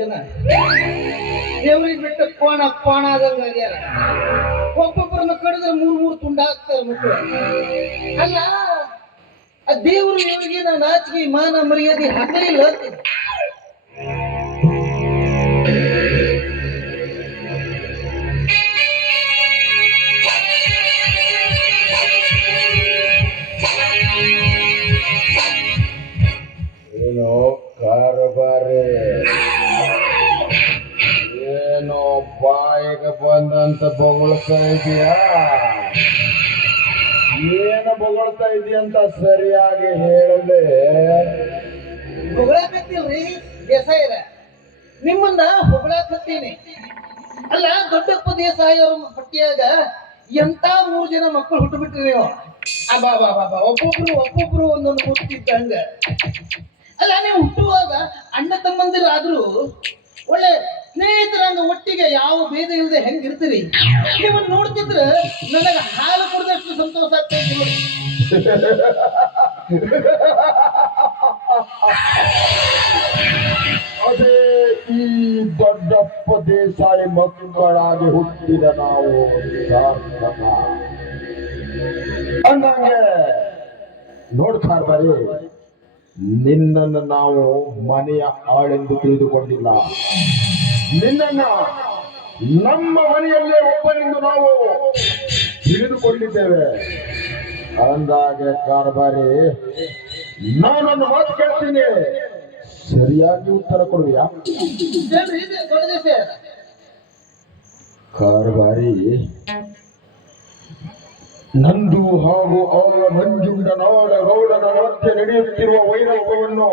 ಜನ ದೇವ್ರಿಗೆ ಬಿಟ್ಟ ಕೋಣ ಕೋಣ ಆದಂಗ ಆಗ್ಯಾರ. ಒಬ್ಬೊಬ್ಬರನ್ನ ಕಡಿದ್ರೆ ಮೂರು ತುಂಡ ಹಾಕ್ತಾರೆ ಮಕ್ಕಳು. ಅಲ್ಲ ಆ ದೇವ್ರು ಇವರಿಗೆ ನಾನು ನಾಚಿಕೆ ಮಾನ ಮರ್ಯಾದೆ ಹಾಕಲಿಲ್ಲ. ಏನೋ ಕಾರಬಾರೆ, ಏನೋ ಬಾಯಿಗೆ ಬಂದಂತ ಬೊಗಳ್ತಾ ಇದೀಯಾ? ಏನು ಬೊಗಳ್ತಾ ಇದೀಯಂತ ಸರಿಯಾಗಿ ಹೇಳಲೆ. ಹೊಗಳಾಕತ್ತೀಲ್ರಿ ದೇಸಾಯರ, ನಿಮ್ಮನ್ನ ಹೊಗಳಾಕತ್ತೀನಿ. ಅಲ್ಲ ದೊಡ್ಡಪ್ಪ ದೇಸಾಯಿ ಅವ್ರ ಪಟ್ಟಿಯಾಗ ಎಂತ 3 ಜನ ಮಕ್ಕಳು ಹುಟ್ಟು ಬಿಟ್ರಿ ನೀವು. ಅಬ್ಬಾ ಬಾಬಾ, ಒಬ್ಬೊಬ್ರು ಒಂದೊಂದು ಹುಟ್ಟಿದ್ದಂಗ. ಅಲ್ಲ ನೀವು ಹುಟ್ಟುವಾಗ ಅಣ್ಣ ತಮ್ಮಂದಿರಾದ್ರೂ ಒಳ್ಳೆ ಸ್ನೇಹಿತರಂಗ ಒಟ್ಟಿಗೆ ಯಾವ ಭೇದ ಇಲ್ಲದೆ ಹೆಂಗಿರ್ತೀರಿ. ನಿಮ್ಮನ್ನ ನೋಡ್ತಿದ್ರ ನನಗ ಹಾಲು ಕುಡಿದಷ್ಟು ಸಂತೋಷ ಆಗ್ತೈತಿ ನೋಡಿ. ಅದೇ ಈ ದೊಡ್ಡಪ್ಪ ದೇಸಾಯಿ ಮಕ್ಕಳಾಗಿ ಹುಟ್ಟಿದ ನಾವು ಸಾರ್ಥಕ. ಅಂದಂಗೆ ನೋಡ್ಕಾರ್ಬಾರಿ, ನಿನ್ನನ್ನು ನಾವು ಮನೆಯ ಆಳೆಂದು ತಿಳಿದುಕೊಂಡಿಲ್ಲ. ನಿನ್ನನ್ನ ನಮ್ಮ ಮನೆಯಲ್ಲೇ ಒಬ್ಬನೆಂದು ನಾವು ತಿಳಿದುಕೊಂಡಿದ್ದೇವೆ. ಅಂದಾಗೆ ಕಾರ್ಬಾರಿ, ನಾನೊಂದು ಮಾತು ಕೇಳ್ತೀನಿ, ಸರಿಯಾಗಿ ಉತ್ತರ ಕೊಡುವಿಯಾ? ಕಾರ್ಬಾರಿ, ನಂದು ಹಾಗೂ ಅವರ ನಂಜುಂಡನಾಡ ಗೌಡನ ಮಧ್ಯೆ ನಡೆಯುತ್ತಿರುವ ವೈರತ್ವವನ್ನು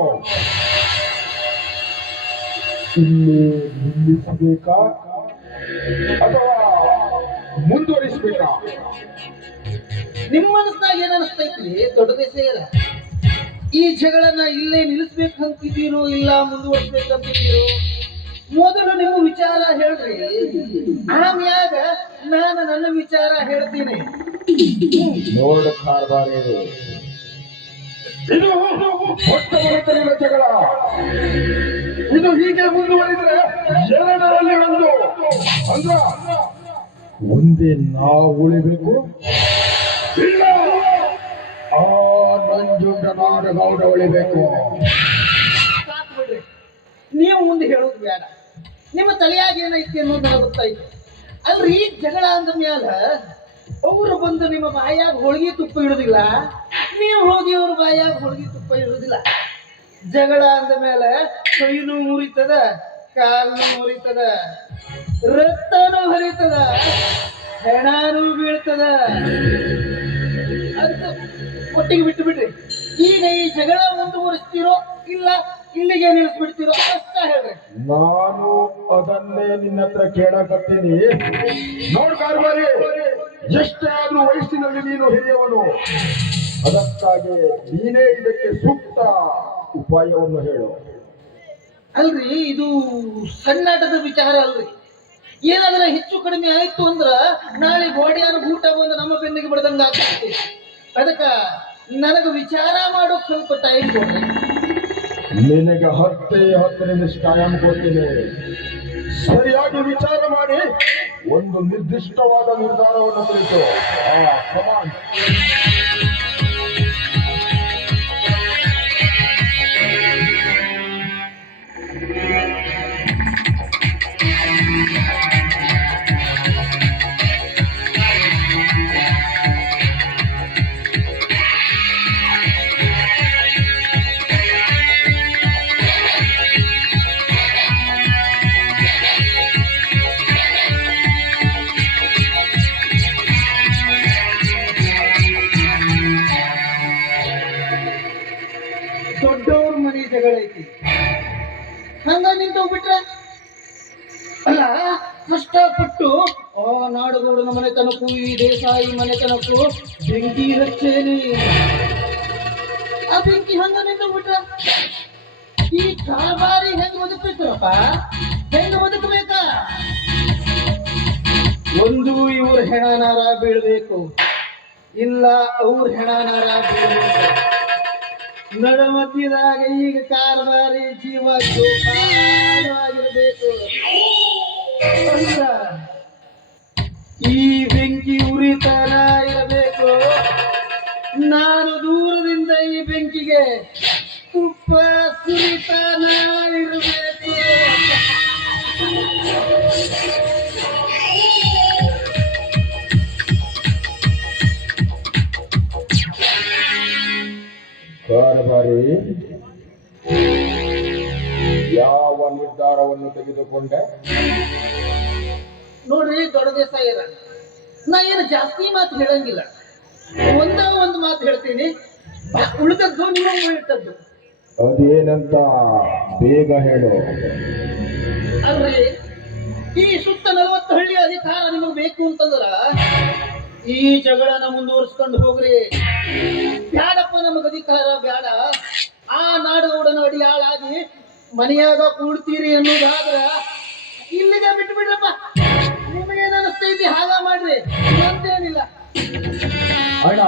ಇಲ್ಲಿ ನಿಲ್ಲಿಸಬೇಕಾ ಅಥವಾ ಮುಂದುವರಿಸಬೇಕಾ? ನಿಮ್ಮ ಮನಸ್ಸಿನಾಗ ಏನ್ ಅನಿಸ್ತೈತ್ರಿ ದೊಡ್ಡ ದೇಸಾಯರ? ಈ ಜಗಳನ್ನ ಇಲ್ಲೇ ನಿಲ್ಲಿಸ್ಬೇಕಂತಿದ್ದೀರೋ ಇಲ್ಲ ಮುಂದುವರಿಸ್ಬೇಕಂತಿದ್ದೀರೋ? ಮೊದಲು ನಿಮ್ಮ ವಿಚಾರ ಹೇಳ್ರಿ, ಆಮ್ಯಾಗ ನಾನು ನನ್ನ ವಿಚಾರ ಹೇಳ್ತೀನಿ. ನೋಡು ಕಾರ್ಬಾರಿ, ಇದು ಹೊಟ್ಟೆಬರುತ್ತಿರುವ ಜಗಳ. ಇದು ಹೀಗೆ ಮುಂದುವರಿದ್ರೆ ಎರಡರಲ್ಲಿ ಒಂದು ಅಂದ್ರ ಒಂದೇ ನಾವು ಉಳಿಬೇಕು, ಇಲ್ಲ ಆ ನಂಜುಂಡನಾಡ ಗೌಡ ಉಳಿಬೇಕು. ಬಿಡ್ರಿ, ನೀವು ಮುಂದೆ ಹೇಳೋದು ಬೇಡ. ನಿಮ್ಮ ತಲೆಯಾಗ ಏನೈತಿ ಅನ್ನೋದು ನನಗೆ ಗೊತ್ತಾಯ್ತು. ಅಲ್ರಿ, ಜಗಳ ಅಂದ ಮ್ಯಾಲ ಅವರು ಬಂದು ನಿಮ್ಮ ಬಾಯಾಗ ಹೋಳಿಗೆ ತುಪ್ಪ ಇಡುದಿಲ್ಲ, ನೀವು ಹೋಗಿ ಅವ್ರ ಬಾಯಾಗ ಹೋಳಿಗೆ ತುಪ್ಪ ಇಡುದಿಲ್ಲ. ಜಗಳ ಅಂದ ಮೇಲೆ ಕೈನೂ ಮುರಿತದ, ಕಾಲೂ ಮುರಿತದ, ರಕ್ತನೂ ಹರಿತದ, ಹೆಣನೂ ಬೀಳ್ತದ. ಅಂತ ಒಟ್ಟಿಗೆ ಬಿಟ್ಟು ಬಿಡ್ರಿ. ಈಗ ಈ ಜಗಳ ಮುಂದುವರಿಸ್ತಿರೋ ಇಲ್ಲ ಇಲ್ಲಿಗೆ ನಿಲ್ಲಿಸ್ಬಿಡ್ತಿರೋ ಅಷ್ಟ ಹೇಳ್ರಿ. ನಾನು ಅದನ್ನೇ ನಿನ್ನ ಹತ್ರ ಕೇಳಕತ್ತೀನಿ. ನೋಡ್ ಕಾರ್ಬಾರಿ, ಎಷ್ಟೇ ಆದ್ರೂ ವಯಸ್ಸಿನಲ್ಲಿ ನೀನು ಹಿರಿಯವನು. ಅದಕ್ಕಾಗಿ ನೀನೇ ಇದಕ್ಕೆ ಸೂಕ್ತ ಉಪಾಯವನ್ನು ಹೇಳು. ಅಲ್ರಿ, ಇದು ಸಣ್ಣಾಟದ ವಿಚಾರ ಅಲ್ರಿ. ಏನಾದ್ರೆ ಹೆಚ್ಚು ಕಡಿಮೆ ಆಯ್ತು ಅಂದ್ರ ನಾಳೆ ಗೋಡೆಯನ್ನು ಊಟ ಬಂದು ನಮ್ಮ ಬೆನ್ನಿಗೆ ಬಿಡದಂಗ ಆಗ್ತೈತಿ. ಅದಕ್ಕ ನನಗ ವಿಚಾರ ಮಾಡೋಕ್ ಸ್ವಲ್ಪ ಟೈಮ್ ಕೊಡ್ರಿ. ನಿನಗೆ 10 ನಿಮಿಷ ಟೈಮ್ ಕೊಡ್ತೀನಿ. ಸರಿಯಾಗಿ ವಿಚಾರ ಮಾಡಿ ಒಂದು ನಿರ್ದಿಷ್ಟವಾದ ನಿರ್ಧಾರವನ್ನು ತಿಳಿಸು. ಕಮಾನ್. ದೊಡ್ಡವ್ರ ಮನೆ ಜಗಳ ಐತಿ, ಹಂಗ ನಿಂತೋಗ್ಬಿಟ್ರ ಅಲ್ಲ. ಕಷ್ಟಪಟ್ಟು ಆ ನಾಡುಗೌಡನ ಮನೆತನಕ್ಕೂ ಈ ದೇಸಾಯಿ ಮನೆತನಕ್ಕೂ ಬೆಂಕಿ ಹಚ್ಚೇನಿ. ಆ ಬೆಂಕಿ ಹಂಗ ನಿಂತೋಗ್ಬಿಟ್ರ ಈ ಕಾರ್ಬಾರಿ ಹೆಂಗ್ ಬದುಕ್ಬೇಕಪ್ಪ? ಹೆಂಗ ಬದುಕಬೇಕ? ಒಂದು ಇವ್ರ ಹೆಣನಾರ ಬೀಳ್ಬೇಕು, ಇಲ್ಲ ಅವ್ರ ಹೆಣನಾರ ಬೀಳ್ಬೇಕು. ನಡಮಧ್ಯದಾಗ ಈಗ ಕಾರವಾರಿ ಜೀವ ಜೋಪಾನವಾಗಿರ್ಬೇಕು ಅಂತ ಈ ಬೆಂಕಿ ಉರಿತಾನ ಇರಬೇಕು. ನಾನು ದೂರದಿಂದ ಈ ಬೆಂಕಿಗೆ ತುಪ್ಪ ಸುರಿತಾನ ಇರಬೇಕು. ಕಾರಬಾರಿ, ಯಾವ ನಿರ್ಧಾರವನ್ನು ತೆಗೆದುಕೊಂಡೆ? ನೋಡ್ರಿ ದೊಡ್ಡ ದೇಸಾಯರ, ನಾ ಏನು ಜಾಸ್ತಿ ಮಾತು ಹೇಳಂಗಿಲ್ಲ, ಒಂದು ಮಾತು ಹೇಳ್ತೀನಿ. ಉಳಿದದ್ದು ನೀವು ಇಟ್ಟದ್ದು. ಅದೇನಂತ ಬೇಗ ಹೇಳು. ಅಲ್ರಿ, ಈ ಸುತ್ತ 40 ಹಳ್ಳಿ ಅಧಿಕಾರ ನಿಮಗೆ ಬೇಕು ಅಂತಂದ್ರ ಈ ಜಗಳನ ಮುಂದುವರಿಸ್ಕೊಂಡು ಹೋಗ್ರಿ. ಬ್ಯಾಡಪ್ಪ, ನಮಗ ಅಧಿಕಾರ ಬ್ಯಾಡ, ಆ ನಾಡಗೌಡನ ಅಡಿಯಾಳಾಗಿ ಮನೆಯಾಗ ಕೂಡ್ತೀರಿ ಅನ್ನೋದಾದ್ರ ಇಲ್ಲಿಗೆ ಬಿಟ್ಟು ಬಿಡ್ರಪ್ಪ. ನಿಮಗೇನು ಅನಿಸ್ತೈತಿ ಹಾಗ ಮಾಡ್ರಿ, ಅಂತೇನಿಲ್ಲ. ಅಣ್ಣ,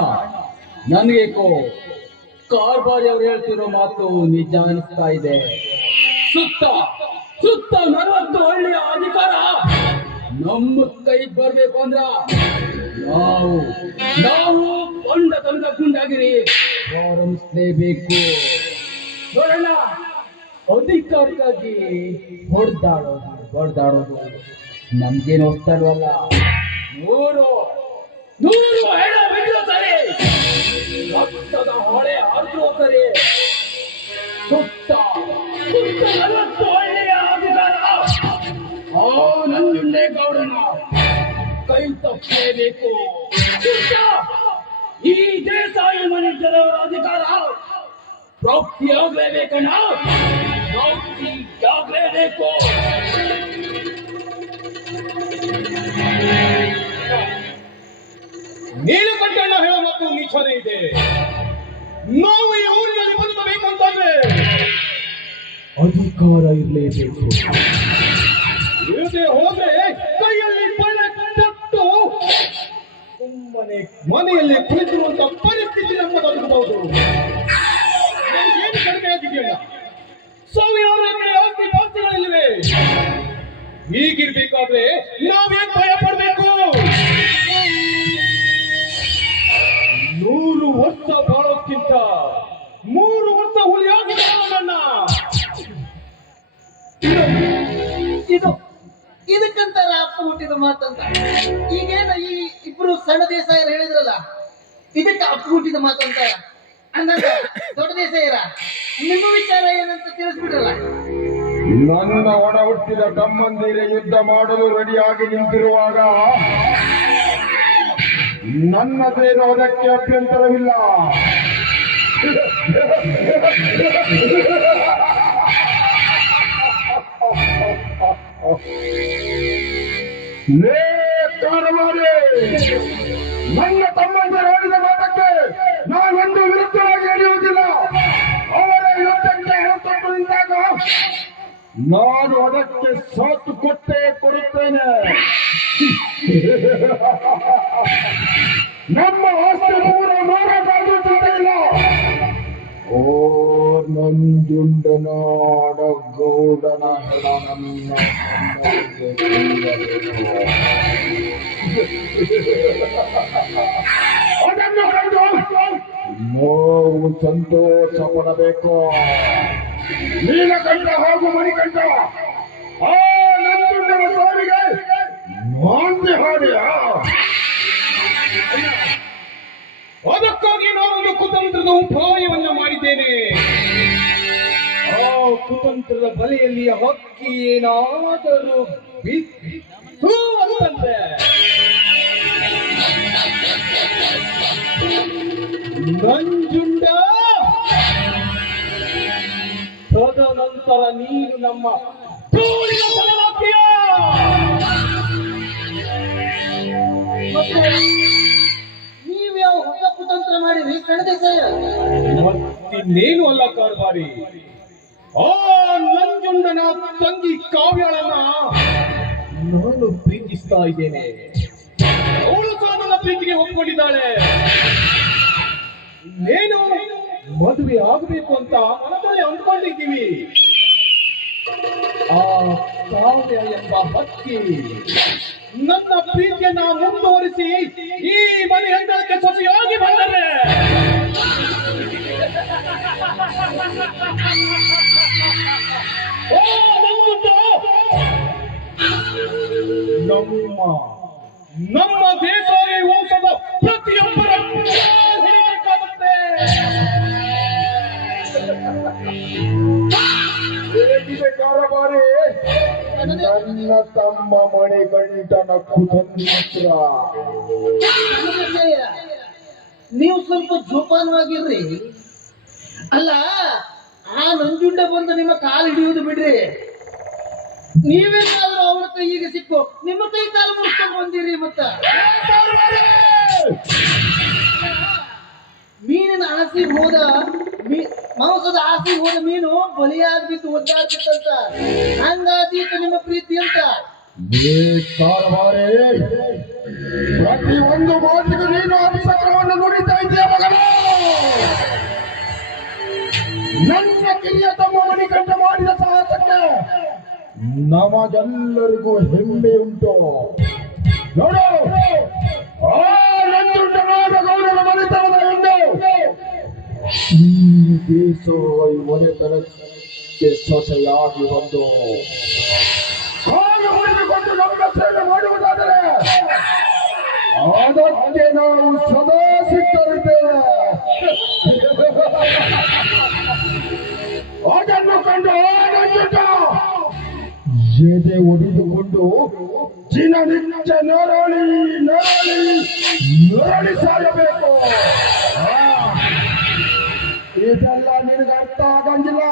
ನನ್ಗೇಕೋ ಕಾರ್ಬಾರಿ ಅವ್ರು ಹೇಳ್ತಿರೋ ಮಾತು ನಿಜ ಅನಿಸ್ತಾ ಇದೆ. ಸುತ್ತ 40 ಹಳ್ಳಿಯ ಅಧಿಕಾರ ನಮ್ಮ ಕೈ ಬರ್ಬೇಕು ಅಂದ್ರ ನಾವು ಕೊಂಡ ತನಕ ಗುಂಡಾಗಿರಿ ಪ್ರಾರಂಭಿಸಲೇಬೇಕು. ನೋಡೋಣ, ಅಧಿಕಾರಕ್ಕಾಗಿ ಹೊಡೆದಾಡೋದು ನಮ್ಗೇನು ಹೊಸ್ತಲ್ವಲ್ಲ. 100 ಹೆಣ ಬಿದ್ರು ಸರಿ, ರಕ್ತದ ಹೊಳೆ ಆದ್ರೂ ಸರಿ, ಸುತ್ತ 40 ಹಳ್ಳಿಯ ಅಧಿಕಾರ ಆ ನಂಜುಂಡೇಗೌಡನ ಕೈ ತಪ್ಪಲೇಬೇಕು. ಈ ದೇಸಾಯಿ ಮನೆತನದ ಅಧಿಕಾರ ಪ್ರಾಪ್ತಿಯಾಗಲೇಬೇಕಣ್ಣ, ಪ್ರಾಪ್ತಿಯಾಗಲೇಬೇಕು. ನೀಲಕಂಠಣ್ಣ ಹೇಳೋ ಮತ್ತು ನಿಜನೇ ಇದೆ. ನಾವು ಈ ಊರಿನಲ್ಲಿ ಬದುಕಬೇಕು ಅಂತಂದ್ರೆ ಅಧಿಕಾರ ಇರಲೇಬೇಕು. ಇಲ್ಲದೆ ಹೋದ್ರೆ ಕೈಯಲ್ಲಿ ಬಣ್ಣ ಕೊಟ್ಟು ಸುಮ್ಮನೆ ಮನೆಯಲ್ಲಿ ಕುಳಿತಿರುವಂತ ಪರಿಸ್ಥಿತಿ ನಮ್ಮದಾಗಬಹುದು. ಏನು ಕಡಿಮೆ ಆಗಿದೆಯಲ್ಲ, ಸಾವಿರಾರು ಎಕರೆ ಆಸ್ತಿ ಪಾಸ್ತಿಗಳಿವೆ. ಹೀಗಿರ್ಬೇಕಾದ್ರೆ ನಾವೇನ್ ಭಯ ಪಡ್ಬೇಕು? 100 ವರ್ಷ ಬಾಳೋಕ್ಕಿಂತ 3 ವರ್ಷ ಹುಲಿಯಾಗಿದ್ದಾನ. ಇದಕ್ಕಂತಾರ ಅಪ್ಪ ಹುಟ್ಟಿದ ಮಾತಂತ. ಈಗೇನ ಈ ಇಬ್ರು ಸಣ್ಣ ದೇಸಾಯರು ಹೇಳಿದ್ರಲ್ಲ, ಇದಕ್ಕೆ ಅಪ್ಪ ಹುಟ್ಟಿದ ಮಾತಂತ ಅಂದಾಗ ದೊಡ್ಡ ದೇಸಾಯರ ನಿಮ್ಮ ವಿಚಾರ ಏನಂತ ತಿಳಿಸ್ಬಿಡ್ರಲ್ಲ. ನನ್ನ ಒಡ ಹುಟ್ಟಿದ ತಮ್ಮಂದಿರ ಯುದ್ಧ ಮಾಡಲು ರೆಡಿಯಾಗಿ ನಿಂತಿರುವಾಗ ನನ್ನದೇನು ಅದಕ್ಕೆ ಅಭ್ಯಂತರವಿಲ್ಲ. ನನ್ನ ತಮ್ಮಂದಿರು ಹೇಳಿದ ಮಾತಕ್ಕೆ ನಾನೊಂದು ವಿರುದ್ಧವಾಗಿ ನಡೆಯುವುದಿಲ್ಲ. ಅವರ ಯುದ್ಧಕ್ಕೆ ಹೇಳ್ಕೊಂಡು ನಿಂತಾಗ ನಾನು ಅದಕ್ಕೆ ಸಾಥ್ ಕೊಟ್ಟೇ ಕೊಡುತ್ತೇನೆ. ನಮ್ಮ ಆಸ್ತಿ ಪೂರ ಮಾರಾಟ ಇಲ್ಲ. ಓ ನಂಜುಂಡನಾಡ ಗೌಡನ ಹೆಣ ನನ್ನ ಅದನ್ನು ಕಂಡು ನಾವು ಸಂತೋಷ ಪಡಬೇಕು. ನೀಲಕಂಠ ಹಾಗೂ ಮಣಿಕಂಠ ಆ ನಂಜುಂಡನ ಸಾವಿಗೆ ನಾಂದಿ ಹಾಡಿಯ. ಅದಕ್ಕಾಗಿ ನಾನೊಂದು ಕುತಂತ್ರದ ಉಪಾಯವನ್ನ ಮಾಡಿದ್ದೇನೆ. ಆ ಕುತಂತ್ರದ ಬಲೆಯಲ್ಲಿ ಹಕ್ಕಿ ಏನಾದರೂ ಬಿತ್ತು ಅಂತಂದ್ರೆ ನಂಜುಂಡ, ತದನಂತರ ನೀನು ನಮ್ಮ ತೋಳಿನ ತಲೆಹಾಕಿಯ. ನೀವ್ಯಾವ ಹೊಸ ಕುತಂತ್ರ ಮಾಡಿದ್ರಿ ಸಣ್ಣ ದೇಸಾಯ? ಮತ್ತಿನ್ನೇನು ಅಲ್ಲ ಕಾರ್ಬಾರಿ, ಆ ನಂಜುಂಡನ ತಂಗಿ ಕಾವ್ಯಾಳನ್ನ ನಾನು ಪ್ರೀತಿಸ್ತಾ ಇದ್ದೇನೆ. ಅವಳು ಸಹ ನನ್ನ ಪ್ರೀತಿಗೆ ಒಪ್ಪಿಕೊಂಡಿದ್ದಾಳೆ. ಮದುವೆ ಆಗಬೇಕು ಅಂತ ಮನದಲ್ಲಿ ಅಂದ್ಕೊಂಡಿದ್ದೀವಿ. ಆ ಕಾವ್ಯ ಎಂಬ ಹಕ್ಕಿ ನನ್ನ ಪ್ರೀತಿಯನ್ನ ಮುಂದುವರಿಸಿ ಈ ಮನೆ ಅಂಗಳಕ್ಕೆ ಸೊಸೆಯಾಗಿ ಬಂದರೆ ಓ ಬಂದ್ಬಿಟ್ಟು ನಮ್ಮ ದೇಸಾಯಿ ವಂಶದ ಪ್ರತಿಯೊಬ್ಬರ ಹಿಡಿಬೇಕಾಗುತ್ತೆ. ಕಾರಬಾರಿ ನನ್ನ ತಮ್ಮ ಮಣಿಕಂಠನ ಕುತಂತ್ರ. ನೀವು ಸ್ವಲ್ಪ ಜೋಪಾನವಾಗಿರ್ರಿ. ಅಲ್ಲ, ಆ ನಂಜುಂಡ ಬಂದು ನಿಮ್ಮ ಕಾಲು ಹಿಡಿಯುವುದು ಬಿಡ್ರಿ. ನೀವೇನಾದ್ರೂ ಅವನ ಕೈಗೆ ಸಿಕ್ಕು ನಿಮ್ಮ ಕೈ ಕಾಲು ಮುಗಿಸ್ಕೊಂಡು ಬಂದಿರಿ. ಮತ್ತ ಮೀನಿನ ಆಸೆಗೆ ಹೋದ ಮಾಂಸದ ಆಸೆಗೆ ಹೋದ ಮೀನು ಬಲಿಯಾಗ್ಬಿಟ್ಟು ಒದ್ದಾಡ್ತಿತ್ತಂತ. ಹಂಗಾದೀತು ನಿಮ್ಮ ಪ್ರೀತಿ ಅಂತ. ಕಾರಬಾರಿ ಪ್ರತಿಯೊಂದು ಮಾತಿಗೂ ನೀನು ಅಪಸರವನ್ನು ನುಡಿತಾ ಇದೆಯ ಮಗನ. ನನ್ನ ಕಿರಿಯ ತಮ್ಮ ಮಣಿಕಂಠ ಮಾಡಿದ ಸಾಹಸಕ್ಕೆ ನಮಗೆಲ್ಲರಿಗೂ ಹೆಮ್ಮೆ ಉಂಟು. ನೋಡು, ಆ ನಂಜುಂಡನಾದ ಗೌರವ ಮನೆತನದ ಹೆಣ್ಣು ಈ ದೇಸಾಯಿ ಮನೆತನಕ್ಕೆ ಸೊಸೆಯಾಗಿ ಬಂದು ಕಾಲು ಮುರಿದುಕೊಂಡು ನಮ್ಮ ಸೇವೆ ಮಾಡುವುದಾದರೆ ಅದಕ್ಕೆ ನಾವು ಸದಾ ಸಿದ್ಧರಿದ್ದೇವೆ. ಅದನ್ನು ಕಂಡು ನಂಜುಂಡ ಎದೆ ಒಡೆದುಕೊಂಡು ದಿನನಿತ್ಯ ನರಳಿ ನರಳಿ ನರಳಿ ಸಾಯಬೇಕು. ಇದೆಲ್ಲ ನಿನಗೆ ಅರ್ಥ ಆಗಂಗಿಲ್ಲ.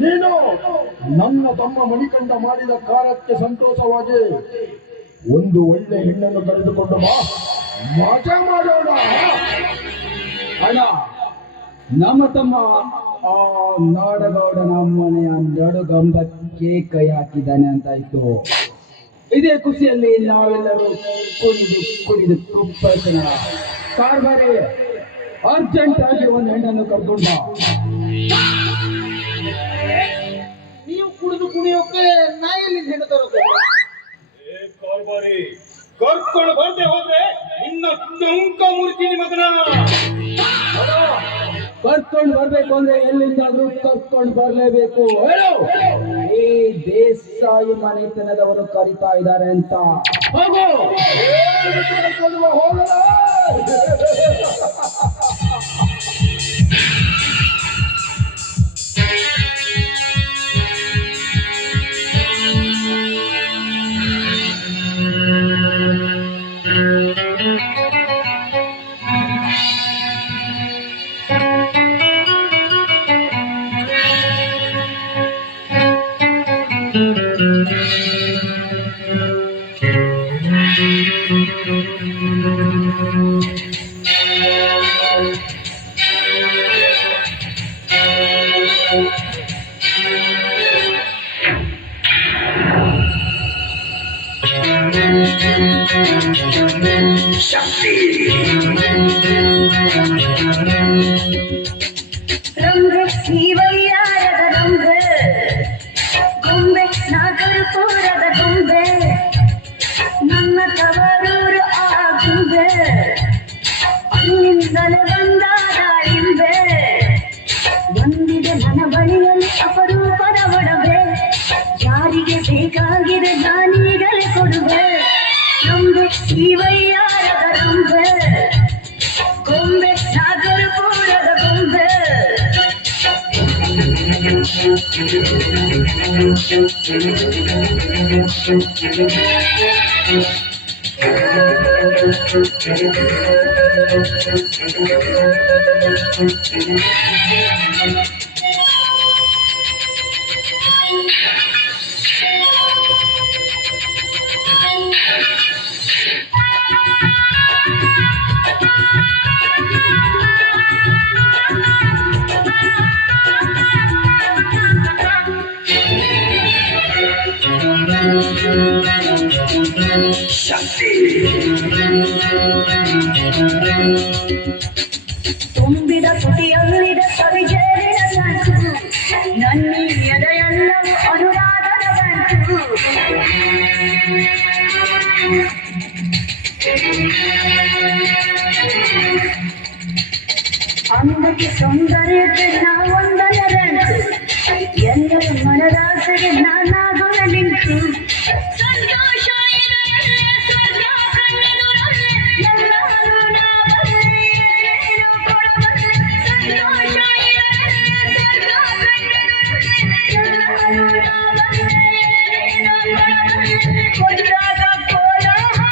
ನೀನು ನನ್ನ ತಮ್ಮ ಮಣಿಕಂಠ ಮಾಡಿದ ಕಾರ್ಯಕ್ಕೆ ಸಂತೋಷವಾಗಿ ಒಂದು ಒಳ್ಳೆ ಹೆಣ್ಣನ್ನು ಕರೆದುಕೊಂಡು ಬಾ, ಮಜಾ ಮಾಡೋಣ. ಅಣ್ಣ, ನಮ್ಮ ತಮ್ಮ ಆ ನಾಡಗೌಡನ ಮನೆಯ ನಡುಗಂಬಕ್ಕೆ ಕೈ ಹಾಕಿದ್ದಾನೆ ಅಂತಾಯ್ತು. ಇದೇ ಖುಷಿಯಲ್ಲಿ ನಾವೆಲ್ಲರೂ ಕುಡಿದು ಕುಪ್ಪಳಿಸೋಣ. ಕಾರ್ಬಾರಿ ಅರ್ಜೆಂಟ್ ಆಗಿ ಒಂದು ಹೆಣ್ಣನ್ನು ಕರ್ಕೊಂಡ. ನೀವು ಕುಡಿದು ಕುಡಿಯೋಕೆ ನಾ ಎಲ್ಲಿ ಹೆಣ್ಣು ತರೋದು? ಕಾರ್ಬಾರಿ ಕರ್ಕೊಂಡು ಬರ್ದೆ ಹೋದ್ರೆ ಇನ್ನ ಟೊಂಕ ಮುರ್ತೀನಿ ಮಗನ. ಕರ್ಕೊಂಡು ಬರ್ಬೇಕು ಅಂದ್ರೆ ಎಲ್ಲಿಂದಾದ್ರೂ ಕರ್ಕೊಂಡು ಬರ್ಲೇಬೇಕು. ಹೇಳು, ಈ ದೇಸಾಯಿ ಮನೆತನದವರು ಕರಿತಾ ಇದ್ದಾರೆ ಅಂತ. ಹೋಗು. ರಂಭೆ ಶ್ರೀವಯ್ಯಾರದ ರಂಭೆ, ಗೊಂಬೆ ನಾಗರಪುರದ ಗೊಂಬೆ, ನನ್ನ ತವರೂರು ಆ ಗೊಂಬೆ, ಅಲ್ಲಿಂದಲೇ ಬಂದ ದಾಳಿಂಬೆ, ಬಂದಿದೆ ನನ್ನ ಬಳಿಯಲ್ಲಿ ಅಪರೂಪದ ಒಡವೆ, ಯಾರಿಗೆ ಬೇಕಾಗಿದೆ ನಾನೀಗಲೇ ಕೊಡುವೆ. ರಂಭೆ ಶ್ರೀವಯ್ಯಾರದ ರಂಭೆ, ಗೊಂಬೆ ನಾಗರಪುರದ ಗೊಂಬೆ. ತುಂಬಿದ ತುಟಿಯಲ್ಲಿ ಅಂದಕ್ಕೆ ಸೌಂದರ್ಯಕ್ಕೆ ನಾವೊಂದರಂಟು ಎಲ್ಲರ ಮನದಾಸೆಗೆ ನಾನಾಗುವ ನಿಂತು ಸಂತೋಷ ಇದರಲ್ಲೇ ಸ್ವರ್ಗ ಕಣ್ಣೆದುರಲ್ಲೇ ಎಲ್ಲರೂ ನಾವಲ್ಲೇ ಏನೇನು ಕೊಡಬಲ್ಲೆ ಸಂತೋಷ ಇದರಲ್ಲೇ ಸ್ವರ್ಗ ಕಣ್ಣೆದುರಲ್ಲೇ ಎಲ್ಲರೂ ನಾವಲ್ಲೇ ಏನೇನು ಕೊಡಬಲ್ಲೆ ಕೊಟ್ಟಾಗ ಕೋಲಾಹಲ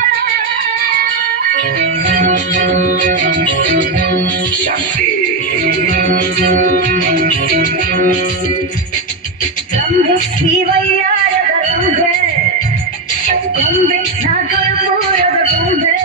ರಂಭೆ ಶ್ರೀವಯ್ಯಾರದ ರಂಭೆ ಗೊಂಬೆ ನಾಗರಪುರದ ಗೊಂಬೆ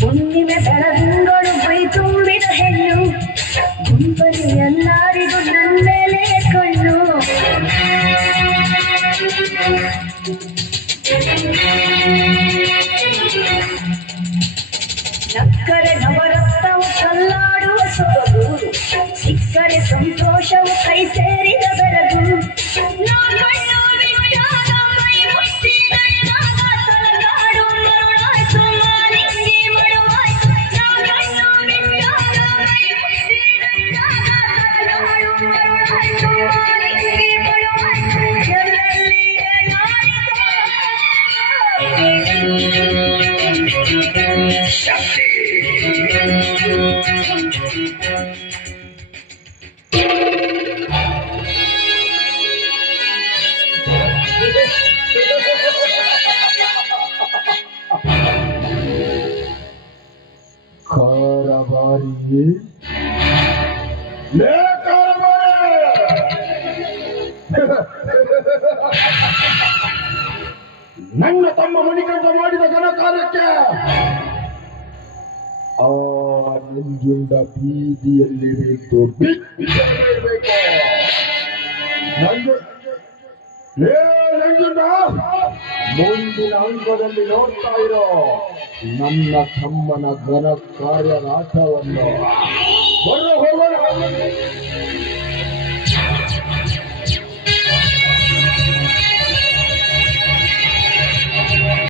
ಹುಣ್ಣಿಮೆ ಬೆಳದಿಂಗಳು ಮೈ ತುಂಬಿದ ಹೆಣ್ಣು ಗುಂಪಲ್ಲಿ ಎಲ್ಲರಿಗೂ ನನ್ನ ಮೇಲೆ ಕಣ್ಣು ನಕ್ಕರೆ ನವರತ್ನವು ಕಲ್ಲಾಡುವ ಸೊಬಗು ಸಿಕ್ಕರೆ ಸಂತೋಷವು ಕೈ ಸೇರಿದ ಬೆಳಗು ನಾ ಕಣ್ಣು ಬಿಟ್ಟಾಗ ಮೈ ಮುಟ್ಟಿ ನಡೆದಾಗ ತಲಗಾಡು ಮರುಳಾಯ್ತು ಮಾಲಿಂಗಿ ಮಡುವಾಯ್ತು ನಾ ಕಣ್ಣು ಬಿಟ್ಟಾಗ ಮೈ ಮುಟ್ಟಿ ನಡೆದಾಗ ತಲಗಾಡು ಮರುಳಾಯ್ತು ಮಾಲಿಂಗಿ ಮಡುವಾಯ್ತು ಎಲ್ಲೆಲ್ಲಿ ಕಾರಬಾರಿ ಲೇ ಕಾರಬಾರಿ! ನನ್ನ ತಮ್ಮ ಮಣಿಕಂಠ ಮಾಡಿದ ಘನ ಕಾರ್ಯಕ್ಕೆ ಆ ನಂಜುಂಡ ಬೀದಿಯಲ್ಲಿ ನಿಂತು ಬಿಚ್ಚಬೇಕು. ಲೇ ನಂಜುಂಡ, ಮುಂದಿನ ಅಂಕದಲ್ಲಿ ನೋಡ್ತಾ ಇರೋ ನನ್ನ ತಮ್ಮನ ಘನ ಕಾರ್ಯನಾಟವನ್ನು ಬರೋ ಹೋಗೋಣ.